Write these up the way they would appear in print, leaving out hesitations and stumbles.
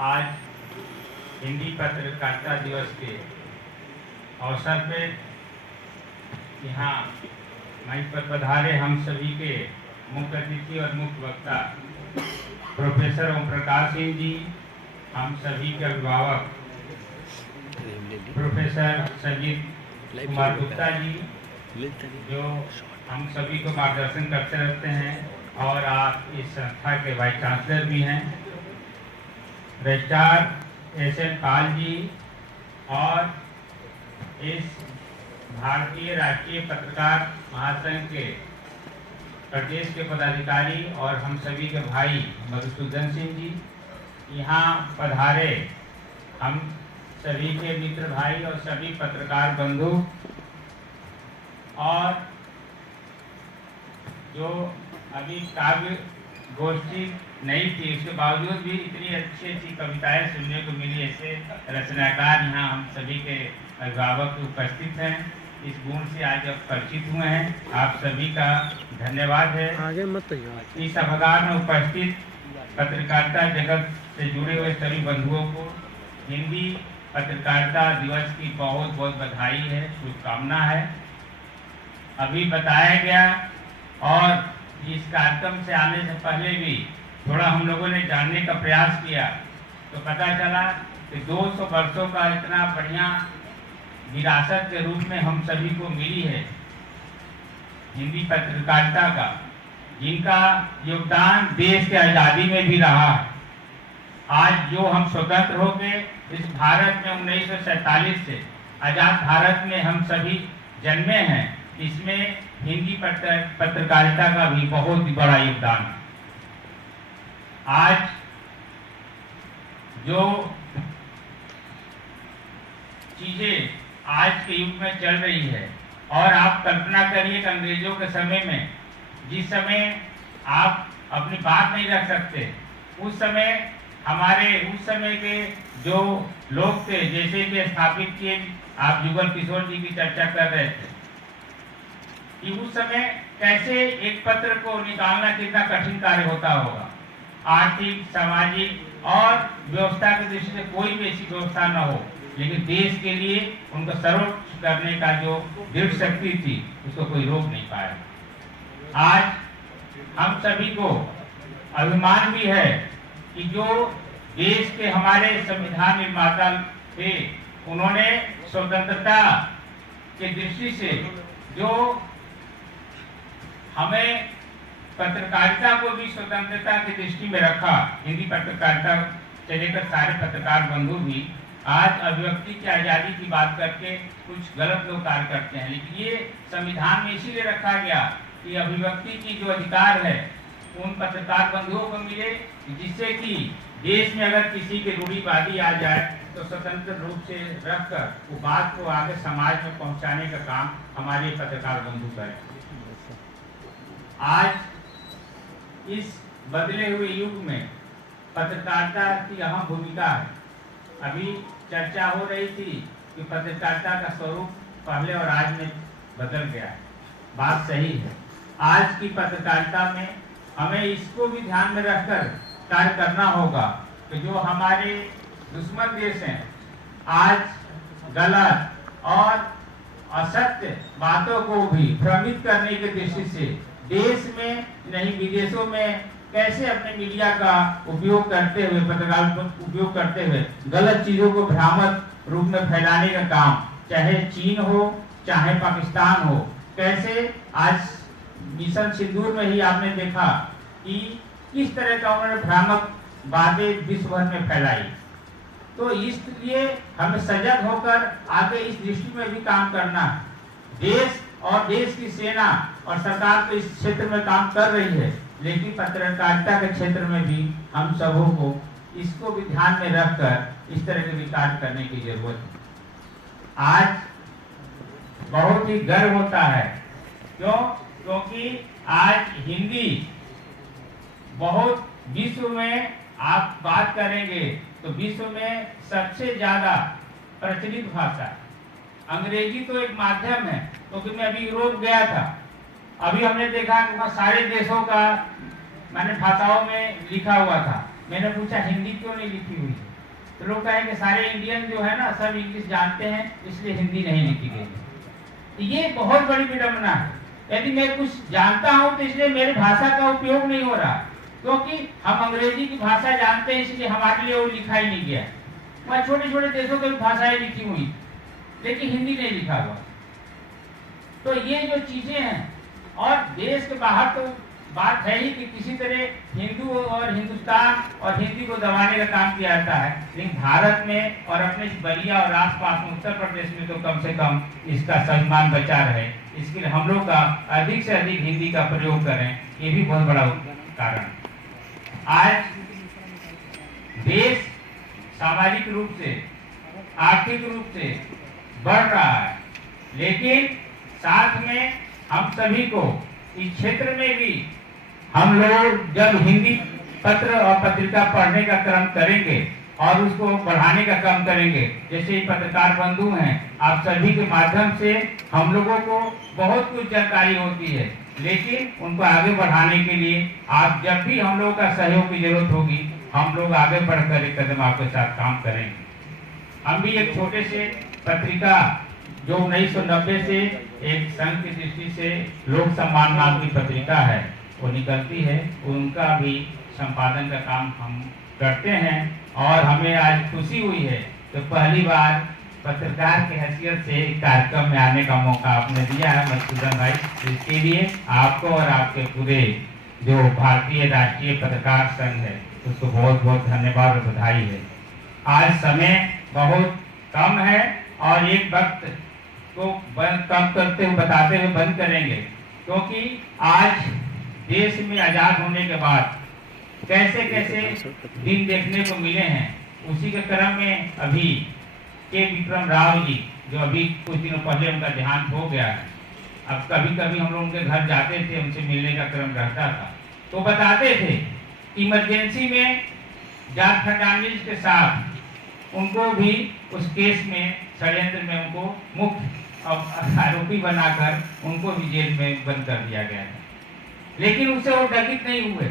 आज हिंदी पत्रकारिता दिवस के अवसर पे यहाँ मंच पर पधारे हम सभी के मुख्य अतिथि और मुख्य वक्ता प्रोफेसर ओम प्रकाश सिंह जी, हम सभी के अभिभावक प्रोफेसर संजीत कुमार गुप्ता जी, जो हम सभी को मार्गदर्शन करते रहते हैं, और आप इस संस्था के वाइस चांसलर भी हैं, रजिस्ट्रार एस.एन. पाल जी, और इस भारतीय राष्ट्रीय पत्रकार महासंघ के प्रदेश के पदाधिकारी और हम सभी के भाई मधुसूदन सिंह जी, यहाँ पधारे हम सभी के मित्र भाई और सभी पत्रकार बंधु, और जो अभी काव्य गोष्ठी नहीं थी उसके बावजूद भी इतनी अच्छी अच्छी कविताएं सुनने को मिली। ऐसे रचनाकार यहाँ हम सभी के अभिभावक उपस्थित हैं, इस गुण से आज अब परिचित हुए हैं। आप सभी का धन्यवाद है। आगे मत इस सभागार में उपस्थित पत्रकारिता जगत से जुड़े हुए सभी बंधुओं को हिंदी पत्रकारिता दिवस की बहुत बहुत बधाई है, शुभकामना है। अभी बताया गया और इस कार्यक्रम से आने से पहले भी थोड़ा हम लोगों ने जानने का प्रयास किया तो पता चला कि 200 वर्षों का इतना बढ़िया विरासत के रूप में हम सभी को मिली है हिंदी पत्रकारिता का, जिनका योगदान देश के आज़ादी में भी रहा है। आज जो हम स्वतंत्र हो गए इस भारत में 1947 से आज़ाद भारत में हम सभी जन्मे हैं, इसमें हिंदी पत्रकारिता का भी बहुत बड़ा योगदान है। आज जो चीजें आज के युग में चल रही है, और आप कल्पना करिए कि अंग्रेजों के समय में जिस समय आप अपनी बात नहीं रख सकते, उस समय हमारे उस समय के जो लोग थे, जैसे कि स्थापित किए आप जुगल किशोर जी की चर्चा कर रहे थे कि उस समय कैसे एक पत्र को निकालना कितना कठिन कार्य होता होगा। आर्थिक, सामाजिक और व्यवस्था की दृष्टि से कोई भी ऐसी व्यवस्था न हो, लेकिन देश के लिए उनको सर्वोच्च करने का जो दृढ़ शक्ति थी उसको कोई रोक नहीं पाया। आज हम सभी को अभिमान भी है कि जो देश के हमारे संविधान निर्माता थे, उन्होंने स्वतंत्रता के दृष्टि से जो हमें पत्रकारिता को भी स्वतंत्रता की दृष्टि में रखा। हिंदी पत्रकारिता से लेकर सारे पत्रकार बंधु भी आज अभिव्यक्ति की आज़ादी की बात करके कुछ गलत लोग कार्य करते हैं, लेकिन ये संविधान में इसीलिए रखा गया कि अभिव्यक्ति की जो अधिकार है उन पत्रकार बंधुओं को मिले, जिससे कि देश में अगर किसी की रूढ़िवादी आ जाए तो स्वतंत्र रूप से रखकर वो बात को आगे समाज में पहुंचाने का काम हमारे पत्रकार बंधु करें। आज इस बदले हुए युग में पत्रकारिता की अहम भूमिका है। अभी चर्चा हो रही थी कि पत्रकारिता का स्वरूप पहले और आज में बदल गया है। बात सही है। आज की पत्रकारिता में हमें इसको भी ध्यान में रखकर कार्य करना होगा कि जो हमारे दुश्मन देश हैं आज गलत और असत्य बातों को भी भ्रमित करने की दृष्टि से देश में नहीं विदेशों में कैसे अपने मीडिया का उपयोग करते हुए, पत्रकार उपयोग करते हुए गलत चीजों को भ्रामक रूप में फैलाने का काम, चाहे चीन हो चाहे पाकिस्तान हो, कैसे आज मिशन सिंदूर में ही आपने देखा कि किस तरह का उन्होंने भ्रामक बातें विश्व भर में फैलाई। तो इसलिए हमें सजग होकर आगे इस दृष्टि में भी काम करना है। देश और देश की सेना और सरकार तो इस क्षेत्र में काम कर रही है, लेकिन पत्रकारिता के क्षेत्र में भी हम सबों को इसको भी ध्यान में रखकर इस तरह के विकास करने की जरूरत है। आज बहुत ही गर्व होता है, क्योंकि आज हिंदी बहुत विश्व में आप बात करेंगे तो विश्व में सबसे ज्यादा प्रचलित भाषा है। अंग्रेजी तो एक माध्यम है, क्योंकि मैं अभी यूरोप गया था, अभी हमने देखा कि वहाँ सारे देशों का मैंने भाषाओं में लिखा हुआ था। मैंने पूछा हिंदी क्यों नहीं लिखी हुई, तो लोग कहेंगे सारे इंडियन जो है ना सब इंग्लिश जानते हैं इसलिए हिंदी नहीं लिखी गई। तो ये बहुत बड़ी विडंबना है। यदि मैं कुछ जानता हूं तो इसलिए मेरी भाषा का उपयोग नहीं हो रहा, क्योंकि हम अंग्रेजी की भाषा जानते हैं इसलिए हमारे लिए वो लिखा ही नहीं गया। वहाँ छोटे छोटे देशों की भाषाएं लिखी हुई लेकिन हिंदी नहीं लिखा हुआ। तो ये जो चीजें हैं, और देश के बाहर तो बात है ही कि किसी तरह हिंदू और हिंदुस्तान और हिंदी को दबाने का काम किया जाता है, लेकिन भारत में और अपने बलिया और आसपास में उत्तर प्रदेश में तो कम से कम इसका सम्मान बचा रहे, इसके लिए हम लोग का अधिक से अधिक हिंदी का प्रयोग करें, ये भी बहुत बड़ा कारण। आज देश सामाजिक रूप से आर्थिक रूप से बढ़ रहा है, लेकिन साथ में हम सभी को इस क्षेत्र में भी हम लोग जब हिंदी पत्र और पत्रिका पढ़ने का क्रम करेंगे और उसको बढ़ाने का काम करेंगे, जैसे पत्रकार बंधु हैं, आप सभी के माध्यम से हम लोगों को बहुत कुछ जानकारी होती है, लेकिन उनको आगे बढ़ाने के लिए आप जब भी हम लोगों का सहयोग की जरूरत होगी, हम लोग आगे बढ़कर एक कदम आपके साथ काम करेंगे। हम भी एक छोटे से पत्रिका जो 1990 से एक संघ की दृष्टि से लोक सम्मान नाम की पत्रिका है वो निकलती है, उनका भी संपादन का काम हम करते हैं। और हमें आज खुशी हुई है तो पहली बार पत्रकार की हैसियत से कार्यक्रम में आने का मौका आपने दिया है मधुसूदन भाई, इसके लिए आपको और आपके पूरे जो भारतीय राष्ट्रीय पत्रकार संघ है उसको बहुत बहुत धन्यवाद और बधाई है। आज समय बहुत कम है और एक वक्त को कम करते हुए बताते हुए बंद करेंगे, क्योंकि आज देश में आजाद होने के बाद कैसे कैसे दिन देखने को मिले हैं, उसी के क्रम में अभी के विक्रम राव जी जो अभी कुछ दिनों पहले उनका देहांत हो गया है। अब कभी कभी हम लोग उनके घर जाते थे, उनसे मिलने का क्रम रहता था, तो बताते थे इमरजेंसी में जॉर्ज फर्नांडिस के साथ उनको भी उस केस में षड्यंत्र में उनको मुख्य आरोपी बनाकर उनको भी जेल में बंद कर दिया गया है, लेकिन उससे वो डगित नहीं हुए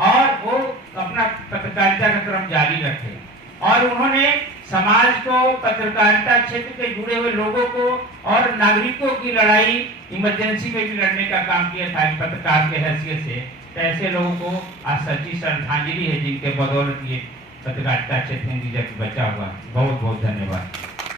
और वो अपना पत्रकारिता का क्रम जारी रखे और उन्होंने समाज को, पत्रकारिता क्षेत्र से जुड़े हुए लोगों को और नागरिकों की लड़ाई इमरजेंसी में भी लड़ने का काम किया था पत्रकार के हैसियत से। ऐसे लोगों को आज सच्ची श्रद्धांजलि है जिनके बदौलत ये पत्रकारिता क्षेत्र हिंदी जगत बचा हुआ है। बहुत बहुत धन्यवाद।